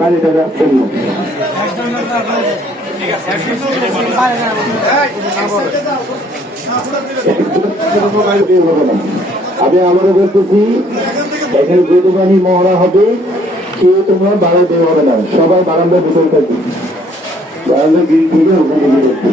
বাড়িটা রাখছেন না। আমি আবারও বলতেছি, এখানে যে দোকানি মহড়া হবে কেউ তোমরা বাড়া দেওয়া হবে না, সবাই বারান্দায় বসে থাকবে, বারান্দা গিয়ে থেকে ওখানে গিয়ে থাকবে।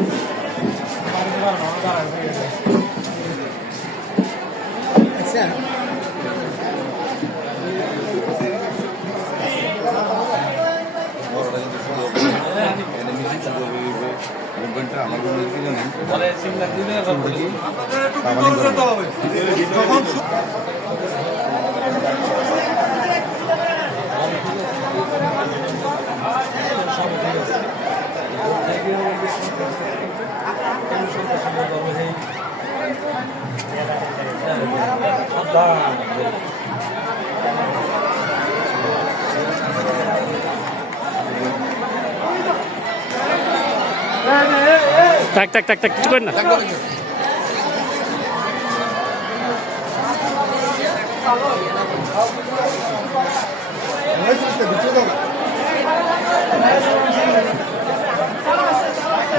Tak tak tak tak cukup na.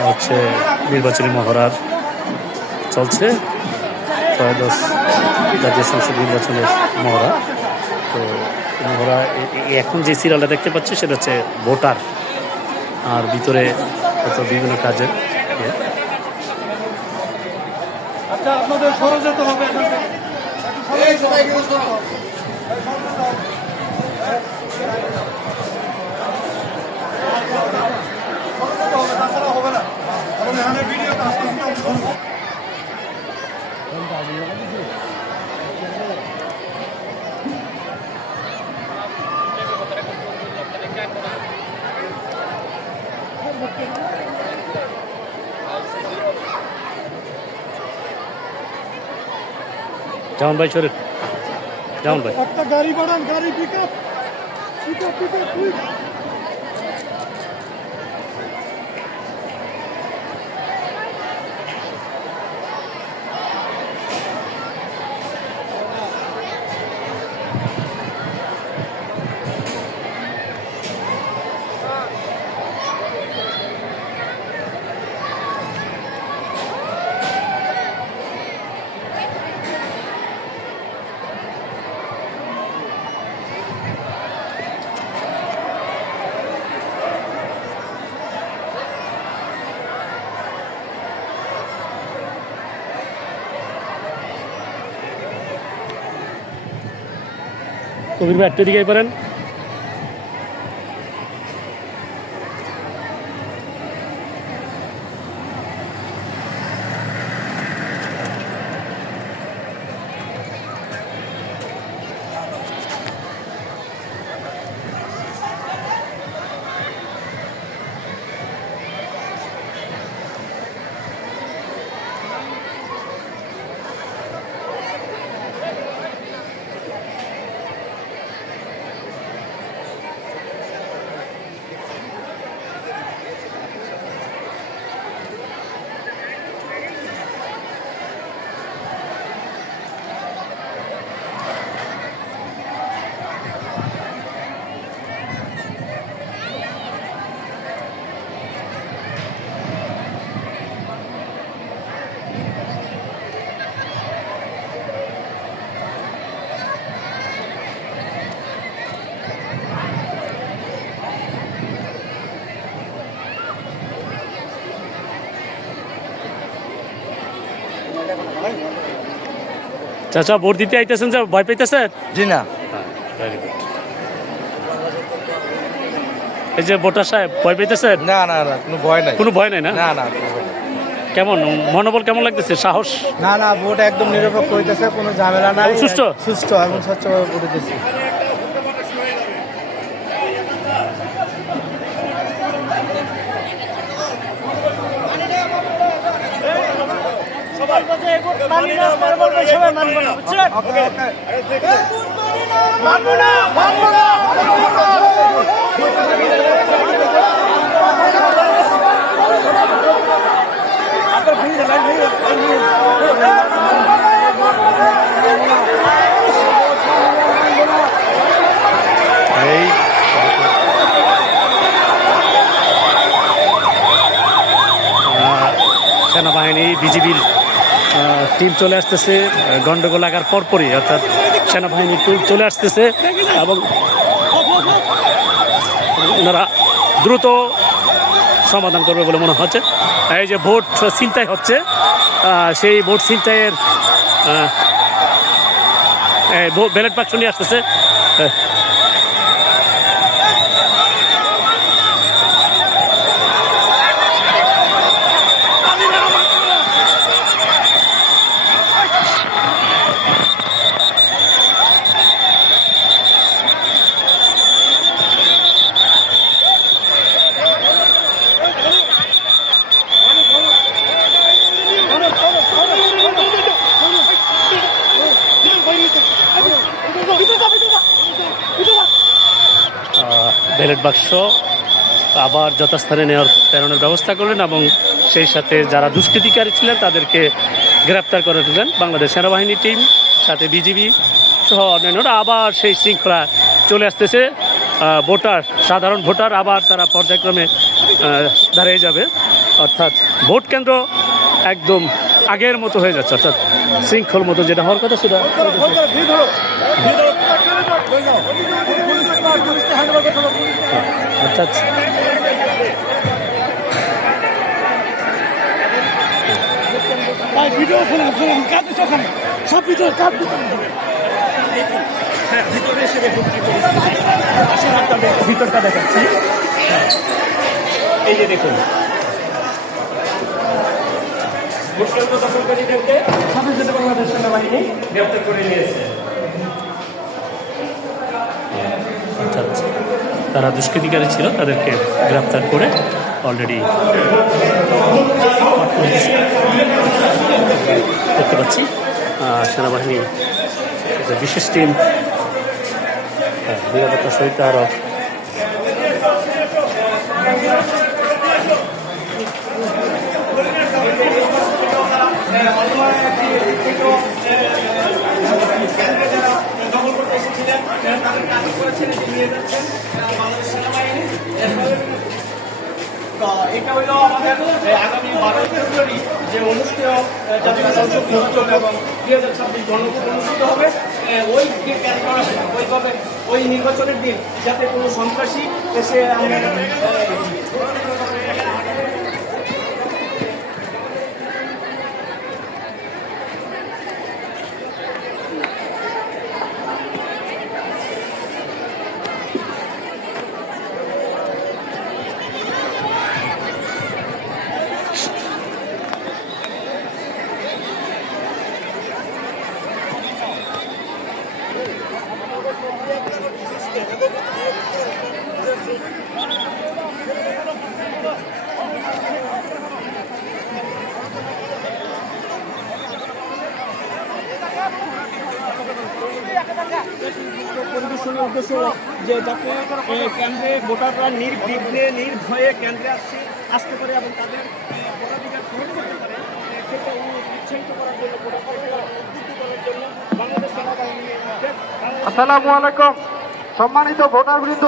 হচ্ছে নির্বাচনী মহড়ার চলছে ত্রয়োদশ জাতীয় সংসদ নির্বাচনের মহড়া। তো মহড়া এখন যে সিরিয়ালটা দেখতে পাচ্ছি সেটা হচ্ছে ভোটার, আর ভিতরে হয়তো বিভিন্ন কাজের। আচ্ছা, আপনাদের সরে যেতে হবে। তাছাড়া হবে না, কারণ এখানে ভিডিও যেমন ভাই শরীর যেমন ভাই একটা গাড়ি বাড়ান, গাড়ি পিক আপ কবির ভাই একটু দিকে পারেন। চাচা ভোট দিতে আইতেছেন, যে ভয় পাইতেছেন? জি না। এই যে ভোটার সাহেব ভয় পাইতেছেন? না না না, কোনো ভয় নাই। কোনো ভয় নাই না? না না। কেমন মনোবল কেমন লাগতেছে, সাহস? না না, ভোট একদম নিরপেক্ষ হইতেছে, কোনো ঝামেলা নাই, সুষ্ঠু সুষ্ঠু এবং স্বচ্ছভাবে ভোট দিতেছি। বিজিবির টিম চলে আসতেছে গন্ডগোল লাগার পরপরই, অর্থাৎ সেনাবাহিনীর টিম চলে আসতেছে এবং ওনারা দ্রুত সমাধান করবে বলে মনে হচ্ছে। এই যে ভোট ছিনতাই হচ্ছে, সেই ভোট ছিনতাইয়ের ব্যালট বাক্স নিয়ে আসতেছে। ব্যালট বাক্স আবার যথাস্থানে প্রেরণের ব্যবস্থা করলেন এবং সেই সাথে যারা দুষ্কৃতিকারী ছিলেন তাদেরকে গ্রেপ্তার করে দিলেন বাংলাদেশ সেনাবাহিনী টিম, সাথে বিজিবি সহ অন্যান্যরা। আবার সেই শৃঙ্খলা চলে আসতেছে। সাধারণ ভোটার আবার তারা পর্যায়ক্রমে দাঁড়িয়ে যাবে, অর্থাৎ ভোট কেন্দ্র একদম আগের মতো হয়ে যাচ্ছে, অর্থাৎ শৃঙ্খল মতো যেটা হওয়ার কথা সেটা। অর্থাৎ ভিতরটা দেখাচ্ছি। এই যে দেখুন, বাংলাদেশ সেনাবাহিনী গ্রেপ্তার করে নিয়েছে। অর্থাৎ তারা দুষ্কৃতিকারী ছিল, তাদেরকে গ্রেপ্তার করে অলরেডি দেখতে পাচ্ছি সেনাবাহিনীর একটা বিশেষ টিম নিরাপত্তার সহিত আরও এটা হইল আমাদের আগামী 12 ফেব্রুয়ারি যে অনুষ্ঠেয় জাতীয় সংসদ নির্বাচন এবং 2026 গণভোট অনুষ্ঠিত হবে, ওই যে ক্যালেন্ডার আছে ওইভাবে ওই নির্বাচনের দিন যাতে কোনো সন্ত্রাসী এসে পরিবেশনের উদ্দেশ্য যে যাতে কেন্দ্রে ভোটাররা নির্বিঘ্নে নির্ভয়ে কেন্দ্রে আসতে পারে এবং তাদের ভোটাধিকার গ্রহণ করতে পারে, সেটা উৎসাহিত করার জন্য উদ্বুদ্ধ করার জন্য বাংলাদেশ সেনাবাহিনী। আসসালামু আলাইকুম সম্মানিত ভোটারবৃন্দ,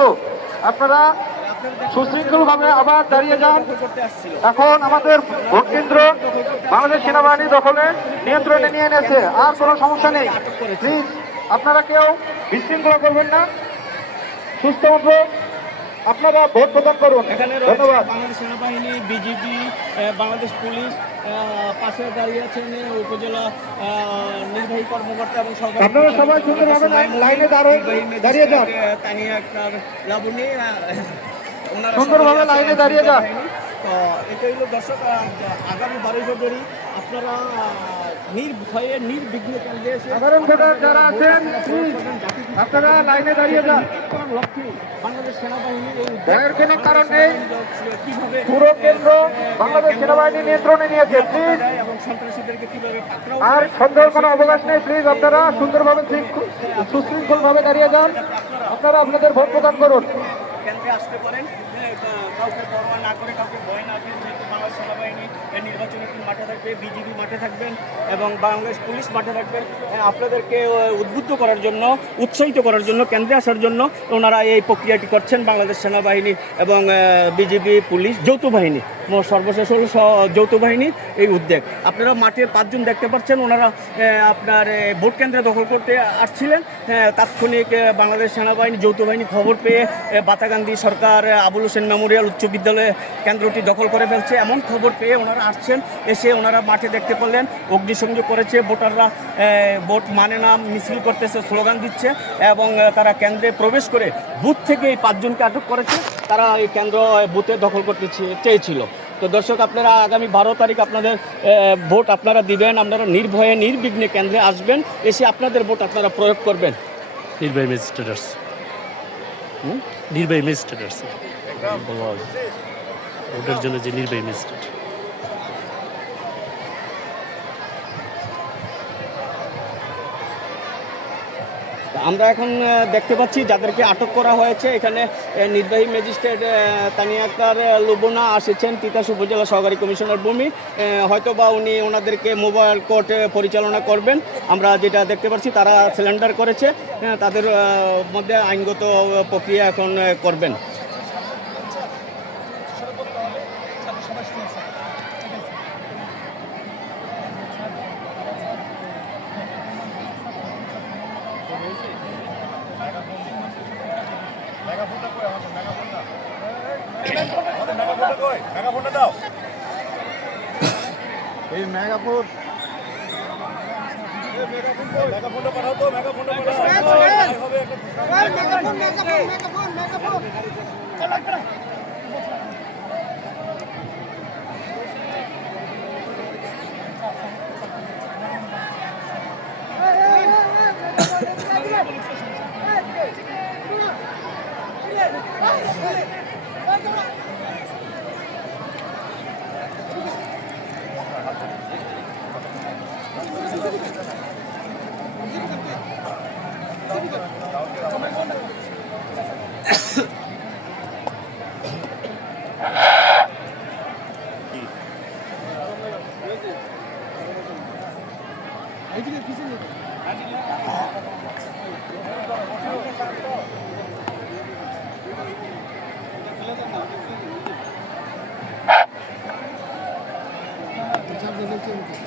আপনারা সুশৃঙ্খলভাবে আবার দাঁড়িয়ে যান। এখন আমাদের ভোট কেন্দ্র বাংলাদেশ সেনাবাহিনী দখলে নিয়ন্ত্রণে নিয়ে এনেছে, আর কোনো সমস্যা নেই। প্লিজ আপনারা কেউ বিশৃঙ্খলা করবেন না, সুস্থ মতো আপনারা ভোট প্রদান করুন। ধন্যবাদ। বাংলাদেশ সেনাবাহিনী, বিজিবি, বাংলাদেশ পুলিশ, পাশে দাঁড়িয়ে আছেন উপজেলা নির্বাহী কর্মকর্তা এবং আপনারা সবাই সুন্দরভাবে লাইনে দাঁড়িয়ে যান। তানিয়া আক্তার, লাবণী, সুন্দরভাবে লাইনে দাঁড়িয়ে যান। তো এটা হলো দর্শক, আগামী 12 ফেব্রুয়ারি আপনারা নির্ভয়ে নির্বিঘ্নে কেন্দ্রে এসে সাধারণ ভোটার যারা আছেন আপনারা লাইনে দাঁড়িয়ে যান। লক্ষ্যে বাংলাদেশ সেনাবাহিনীর এই ভয়ের কোনো কারণ নেই, কিভাবে পুরো কেন্দ্র বাংলাদেশ সেনাবাহিনী নিয়ন্ত্রণে নিয়েছে। প্লিজ এবং সন্ত্রাসীদেরকে কিভাবে পাকড়াও আর সন্দেহের কোনো অবকাশ নেই। প্লিজ আপনারা সুন্দরভাবে সুশৃঙ্খলভাবে দাঁড়িয়ে যান। আপনারা আপনাদের ভোট প্রদান করুন। কেন্দ্রে আসতে পারেন। কাউকে পরোয়া না করে, কাউকে ভয় না পেয়ে যেহেতু বাংলাদেশ সেনাবাহিনী নির্বাচনী টিম মাঠে থাকবে, বিজিবি মাঠে থাকবেন এবং বাংলাদেশ পুলিশ মাঠে থাকবেন, আপনাদেরকে উদ্বুদ্ধ করার জন্য, উৎসাহিত করার জন্য, কেন্দ্রে আসার জন্য ওনারা এই প্রক্রিয়াটি করছেন। বাংলাদেশ সেনাবাহিনী এবং বিজিবি পুলিশ যৌথ বাহিনী, সর্বশেষ হল যৌথ বাহিনীর এই উদ্যোগ। আপনারা মাঠে 5 জন দেখতে পাচ্ছেন, ওনারা আপনার ভোট কেন্দ্রে দখল করতে আসছিলেন। তাৎক্ষণিক বাংলাদেশ সেনাবাহিনী যৌথ বাহিনী খবর পেয়ে বাতাগান্ধী সরকার আবুল হোসেন মেমোরিয়াল উচ্চ বিদ্যালয়ে কেন্দ্রটি দখল করে ফেলছে, এমন খবর পেয়ে ওনারা আসছেন। এসে ওনারা মাঠে দেখতে পেলেন অগ্নিসংযোগ করেছে, ভোটাররা ভোট মানে না মিছিল করতেছে, স্লোগান দিচ্ছে এবং তারা কেন্দ্রে প্রবেশ করে বুথ থেকে এই 5 জনকে আটক করেছে। তারা এই কেন্দ্র বুথে দখল করতে চেয়েছিল। তো দর্শক, আপনারা আগামী 12 তারিখ আপনাদের ভোট আপনারা দিবেন, আপনারা নির্ভয়ে নির্বিঘ্নে কেন্দ্রে আসবেন, এসে আপনাদের ভোট আপনারা প্রয়োগ করবেন। নির্বাহী ম্যাজিস্ট্রেটার্স, নির্বাহী ম্যাজিস্ট্রেটার্স ভোটের জন্য যে নির্বাহী ম্যাজিস্ট্রেট। আমরা এখন দেখতে পাচ্ছি যাদেরকে আটক করা হয়েছে, এখানে নির্বাহী ম্যাজিস্ট্রেট তানিয়া আক্তার লুবনা আসেছেন, তিতাস উপজেলা সহকারী কমিশনার ভূমি, হয়তোবা উনি ওনাদেরকে মোবাইল কোর্ট পরিচালনা করবেন। আমরা যেটা দেখতে পাচ্ছি তারা সিলিন্ডার করেছে, তাদের মধ্যে আইনগত প্রক্রিয়া এখন করবেন। এই মেগাফোন Hey!